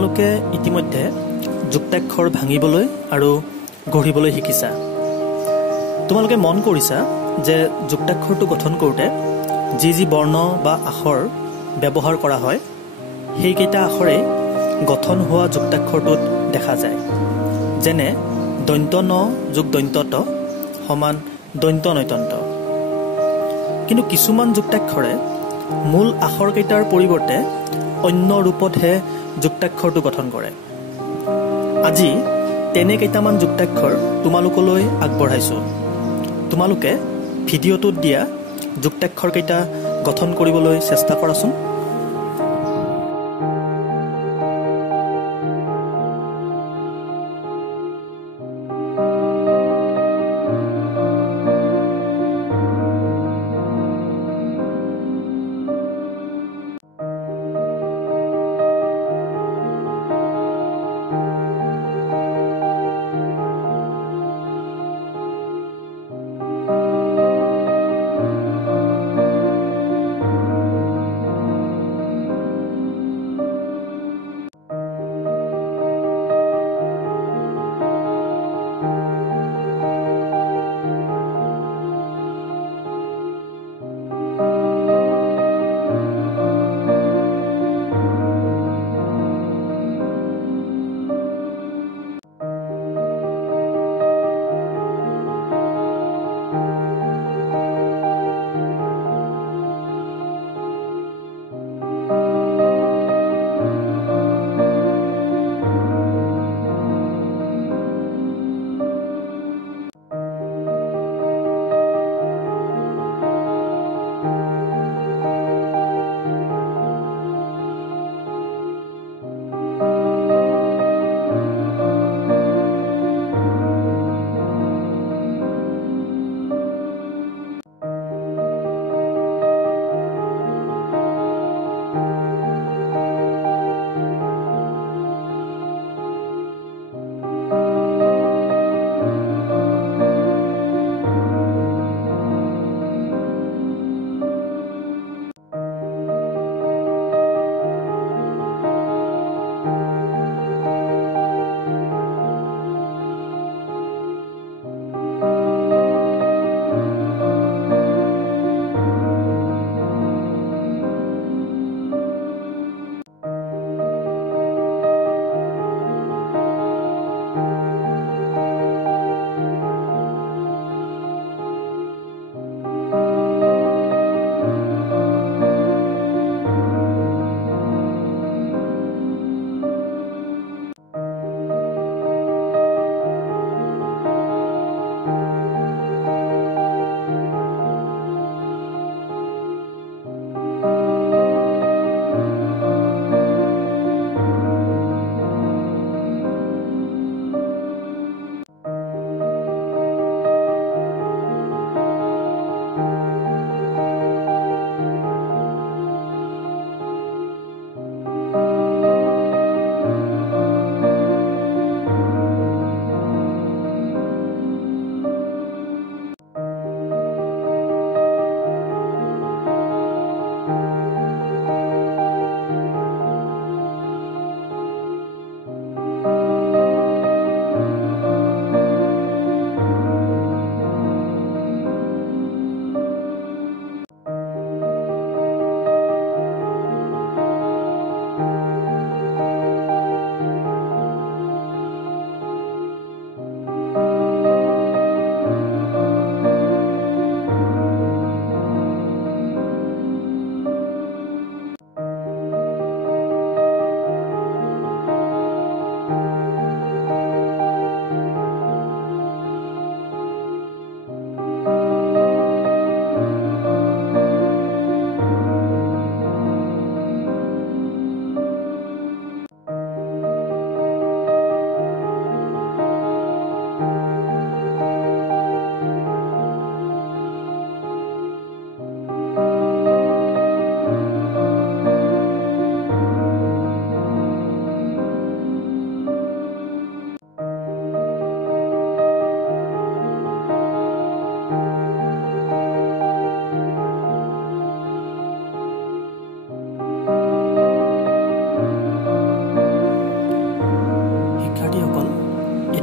তোমালোকে ইতিমধ্যে যুক্তাক্ষৰ ভাঙিবলৈ আৰু গঢ়িবলৈ শিকিছা। তোমালোকে মন কৰিছা যে যুক্তাক্ষৰটো গঠন কৰোঁতে যি যি বৰ্ণ বা আখৰ ব্যৱহাৰ কৰা হয় সেইকেইটা আখৰে গঠন হোৱা যুক্তাক্ষৰটোত দেখা যায়। যেনে দন্ত্য ন যোগ দন্ত্য ত সমান দন্ত্য নত্যন্ত। কিন্তু কিছুমান যুক্তাক্ষৰে মূল আখৰকেইটাৰ পৰিৱৰ্তে অন্য ৰূপতহে যুক্তাক্ষৰটো গঠন কৰে। আজি তেনে কেইটামান যুক্তাক্ষৰ তোমালোকলৈ আগবঢ়াইছোঁ। তোমালোকে ভিডিঅ'টোত দিয়া যুক্তাক্ষৰকেইটা গঠন কৰিবলৈ চেষ্টা কৰাচোন।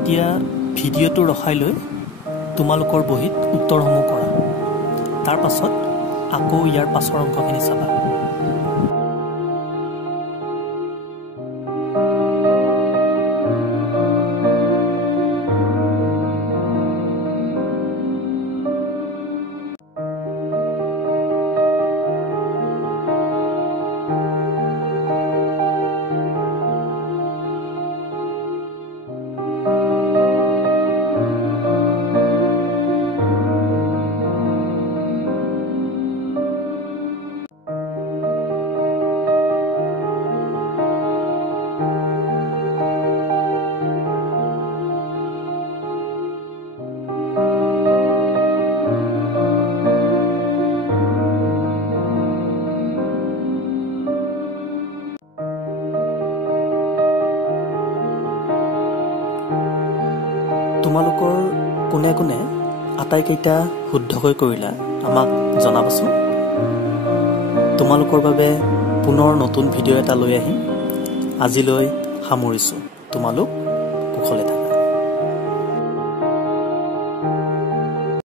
এতিয়া ভিডিঅ'টো ৰখাই লৈ তোমালোকৰ বহীত উত্তৰসমূহ কৰা। তাৰ পাছত আকৌ ইয়াৰ পাছৰ অংকখিনি চাবা। তোমালোকৰ কোনে কোনে আটাইকেইটা শুদ্ধকৈ কৰিলা আমাক জনাবাচোন। তোমালোকৰ বাবে পুনৰ নতুন ভিডিঅ' এটা লৈ আহিম। আজিলৈ সামৰিছোঁ। তোমালোক কুশলে থাকা।